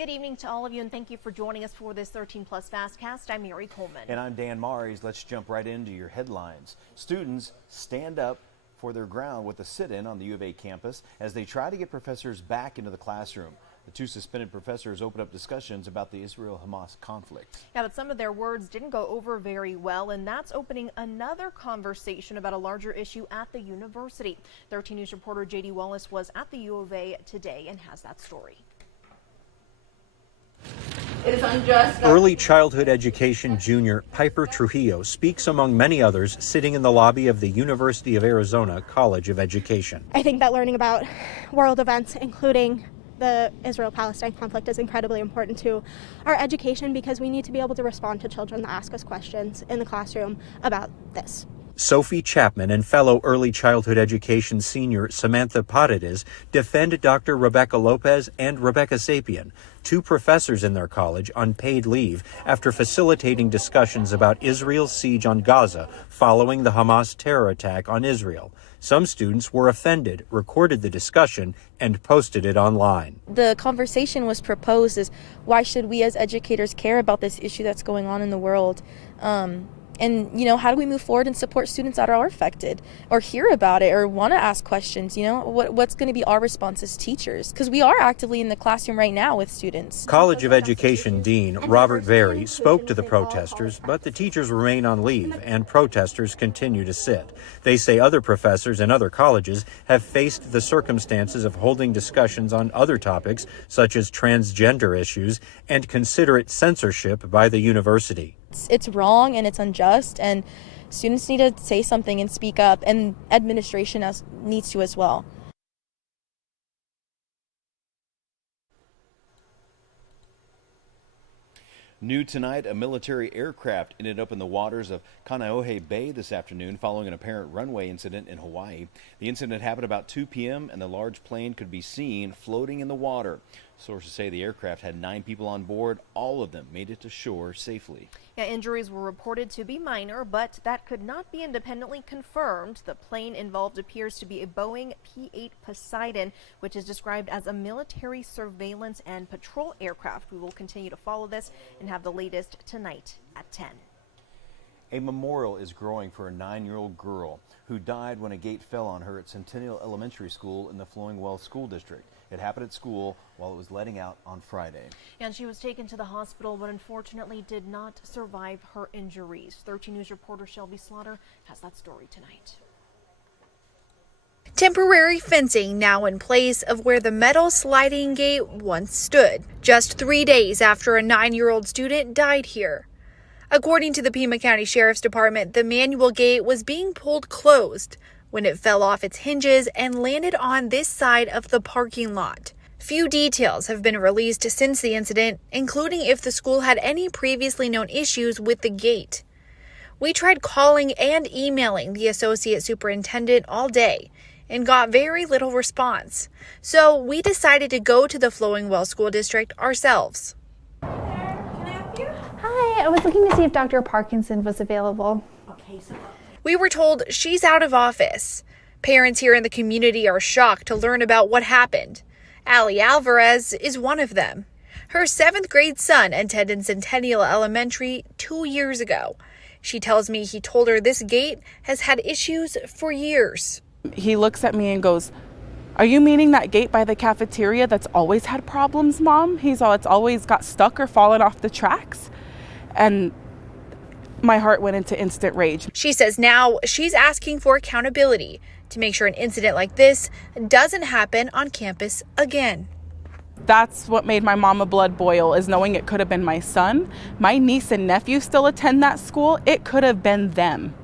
Good evening to all of you, and thank you for joining us for this 13 Plus FastCast. I'm Mary Coleman. And I'm Dan Maries. Let's jump right into your headlines. Students stand up for their ground with a sit-in on the U of A campus as they try to get professors back into the classroom. The two suspended professors opened up discussions about the Israel-Hamas conflict. Yeah, but some of their words didn't go over very well, and that's opening another conversation about a larger issue at the university. 13 News reporter J.D. Wallace was at the U of A today and has that story. It is unjust. Early childhood education junior Piper Trujillo speaks among many others sitting in the lobby of the University of Arizona College of Education. I think that learning about world events, including the Israel-Palestine conflict, is incredibly important to our education because we need to be able to respond to children that ask us questions in the classroom about this. Sophie Chapman and fellow early childhood education senior Samantha Paredes defend Dr. Rebecca Lopez and Rebecca Sapien, two professors in their college on paid leave after facilitating discussions about Israel's siege on Gaza following the Hamas terror attack on Israel. Some students were offended, recorded the discussion, and posted it online. The conversation was proposed as, why should we as educators care about this issue that's going on in the world? And, how do we move forward and support students that are affected or hear about it or want to ask questions? What's going to be our response as teachers? Because we are actively in the classroom right now with students. College of Education Dean Robert Very spoke to the protesters, but the teachers remain on leave and protesters continue to sit. They say other professors in other colleges have faced the circumstances of holding discussions on other topics such as transgender issues and consider it censorship by the university. It's wrong and it's unjust, and students need to say something and speak up, and administration needs to as well. New tonight, a military aircraft ended up in the waters of Kaneohe Bay this afternoon following an apparent runway incident in Hawaii. The incident happened about 2 p.m. and the large plane could be seen floating in the water. Sources say the aircraft had 9 people on board. All of them made it to shore safely. Yeah, injuries were reported to be minor, but that could not be independently confirmed. The plane involved appears to be a Boeing P-8 Poseidon, which is described as a military surveillance and patrol aircraft. We will continue to follow this and have the latest tonight at 10. A memorial is growing for a 9-year-old girl who died when a gate fell on her at Centennial Elementary School in the Flowing Wells School District. It happened at school while it was letting out on Friday. And she was taken to the hospital, but unfortunately did not survive her injuries. 13 News reporter Shelby Slaughter has that story tonight. Temporary fencing now in place of where the metal sliding gate once stood, just 3 days after a 9-year-old student died here. According to the Pima County Sheriff's Department, the manual gate was being pulled closed when it fell off its hinges and landed on this side of the parking lot. Few details have been released since the incident, including if the school had any previously known issues with the gate. We tried calling and emailing the associate superintendent all day and got very little response. So we decided to go to the Flowing Wells School District ourselves. Hi, I was looking to see if Dr. Parkinson was available. We were told she's out of office. Parents here in the community are shocked to learn about what happened. Allie Alvarez is one of them. Her 7th grade son attended Centennial Elementary 2 years ago. She tells me he told her this gate has had issues for years. He looks at me and goes, "Are you meaning that gate by the cafeteria that's always had problems, Mom?" It's always got stuck or fallen off the tracks. And my heart went into instant rage. She says now she's asking for accountability to make sure an incident like this doesn't happen on campus again. That's what made my mama blood boil, is knowing it could have been my son. My niece and nephew still attend that school. It could have been them.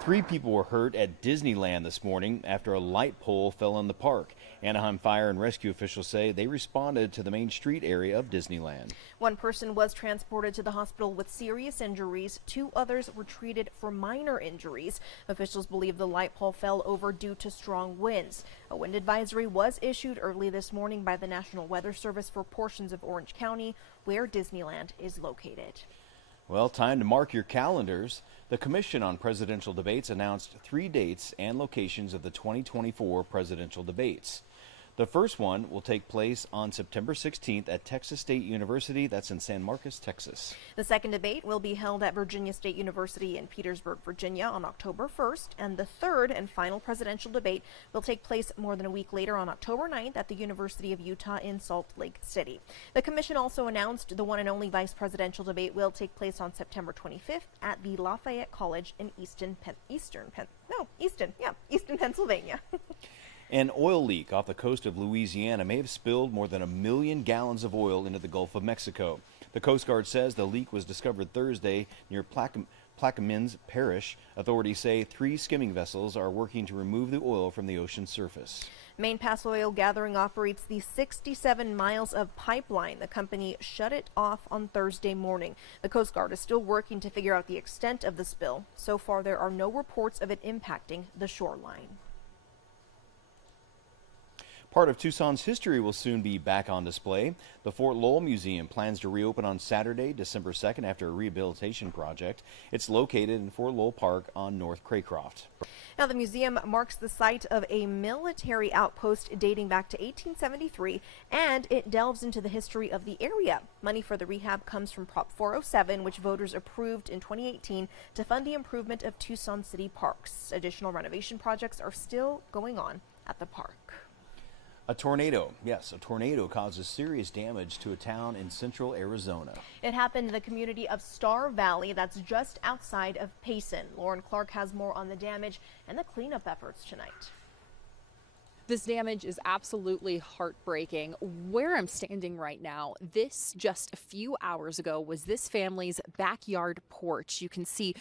3 people were hurt at Disneyland this morning after a light pole fell in the park. Anaheim Fire and Rescue officials say they responded to the Main Street area of Disneyland. One person was transported to the hospital with serious injuries. 2 others were treated for minor injuries. Officials believe the light pole fell over due to strong winds. A wind advisory was issued early this morning by the National Weather Service for portions of Orange County, where Disneyland is located. Well, time to mark your calendars. The Commission on Presidential Debates announced 3 dates and locations of the 2024 presidential debates. The first one will take place on September 16th at Texas State University. That's in San Marcos, Texas. The second debate will be held at Virginia State University in Petersburg, Virginia on October 1st, and the third and final presidential debate will take place more than a week later on October 9th at the University of Utah in Salt Lake City. The commission also announced the one and only vice presidential debate will take place on September 25th at the Lafayette College in Easton, Pennsylvania. An oil leak off the coast of Louisiana may have spilled more than 1 million gallons of oil into the Gulf of Mexico. The Coast Guard says the leak was discovered Thursday near Plaquemines Parish. Authorities say 3 skimming vessels are working to remove the oil from the ocean's surface. Main Pass Oil Gathering operates the 67 miles of pipeline. The company shut it off on Thursday morning. The Coast Guard is still working to figure out the extent of the spill. So far, there are no reports of it impacting the shoreline. Part of Tucson's history will soon be back on display. The Fort Lowell Museum plans to reopen on Saturday, December 2nd, after a rehabilitation project. It's located in Fort Lowell Park on North Craycroft. Now, the museum marks the site of a military outpost dating back to 1873, and it delves into the history of the area. Money for the rehab comes from Prop 407, which voters approved in 2018 to fund the improvement of Tucson city parks. Additional renovation projects are still going on at the park. A tornado causes serious damage to a town in central Arizona. It happened in the community of Star Valley, that's just outside of Payson. Lauren Clark has more on the damage and the cleanup efforts tonight. This damage is absolutely heartbreaking. Where I'm standing right now, this just a few hours ago was this family's backyard porch. You can see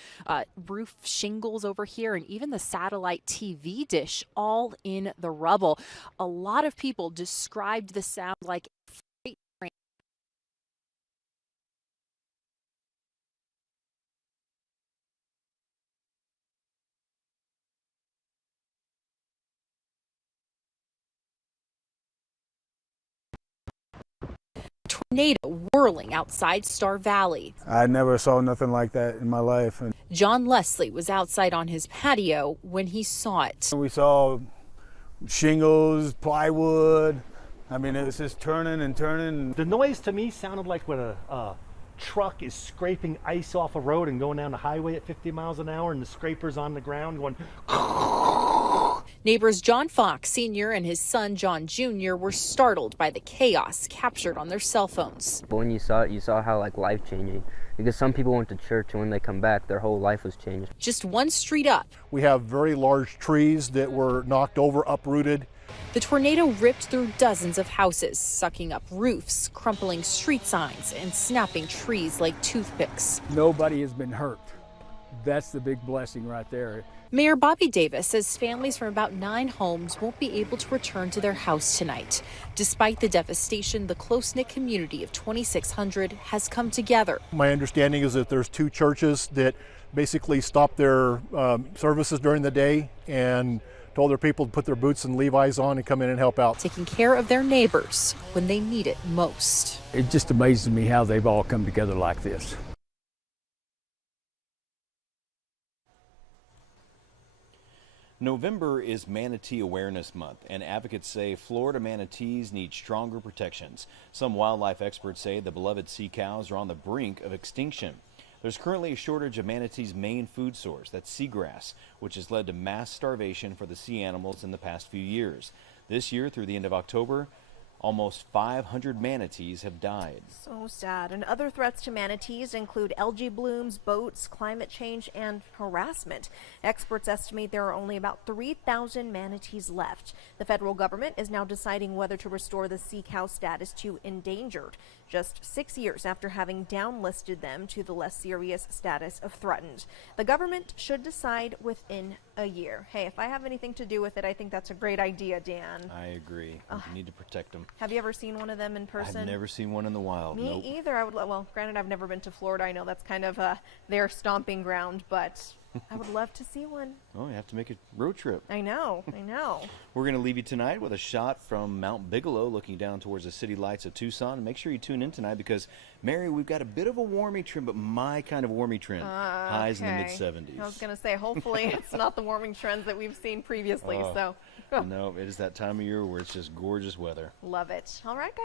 roof shingles over here and even the satellite TV dish all in the rubble. A lot of people described the sound like a freight train. Tornado whirling outside Star Valley. I never saw nothing like that in my life. And John Leslie was outside on his patio when he saw it. we saw shingles, plywood. I mean, it was just turning and turning. The noise to me sounded like when a truck is scraping ice off a road and going down the highway at 50 miles an hour and the scraper's on the ground going. Neighbors John Fox Sr. and his son John Jr. were startled by the chaos captured on their cell phones. But when you saw it, you saw how life-changing. Because some people went to church and when they come back, their whole life was changed. Just one street up, We have very large trees that were knocked over, uprooted. the tornado ripped through dozens of houses, sucking up roofs, crumpling street signs, and snapping trees like toothpicks. Nobody has been hurt. That's the big blessing right there. Mayor Bobby Davis says families from about 9 homes won't be able to return to their house tonight. Despite the devastation, the close-knit community of 2,600 has come together. My understanding is that there's 2 churches that basically stopped their services during the day and told their people to put their boots and Levi's on and come in and help out. Taking care of their neighbors when they need it most. It just amazes me how they've all come together like this. November is Manatee Awareness Month, and advocates say Florida manatees need stronger protections. Some wildlife experts say the beloved sea cows are on the brink of extinction. There's currently a shortage of manatees' main food source, that's seagrass, which has led to mass starvation for the sea animals in the past few years. This year, through the end of October, almost 500 manatees have died. So sad. And other threats to manatees include algae blooms, boats, climate change, and harassment. Experts estimate there are only about 3,000 manatees left. The federal government is now deciding whether to restore the sea cow status to endangered, just 6 years after having downlisted them to the less serious status of threatened. The government should decide within a year. Hey, if I have anything to do with it, I think that's a great idea, Dan. I agree. We need to protect them. Have you ever seen one of them in person? I've never seen one in the wild. Me either. Well, granted, I've never been to Florida. I know that's kind of their stomping ground, but I would love to see one. Oh, you have to make a road trip. I know. We're going to leave you tonight with a shot from Mount Bigelow looking down towards the city lights of Tucson. Make sure you tune in tonight because, Mary, we've got a bit of a warming trend, but my kind of warming trend. Highs in the mid-70s. I was going to say, hopefully it's not the warming trends that we've seen previously. No, it is that time of year where it's just gorgeous weather. Love it. All right, guys.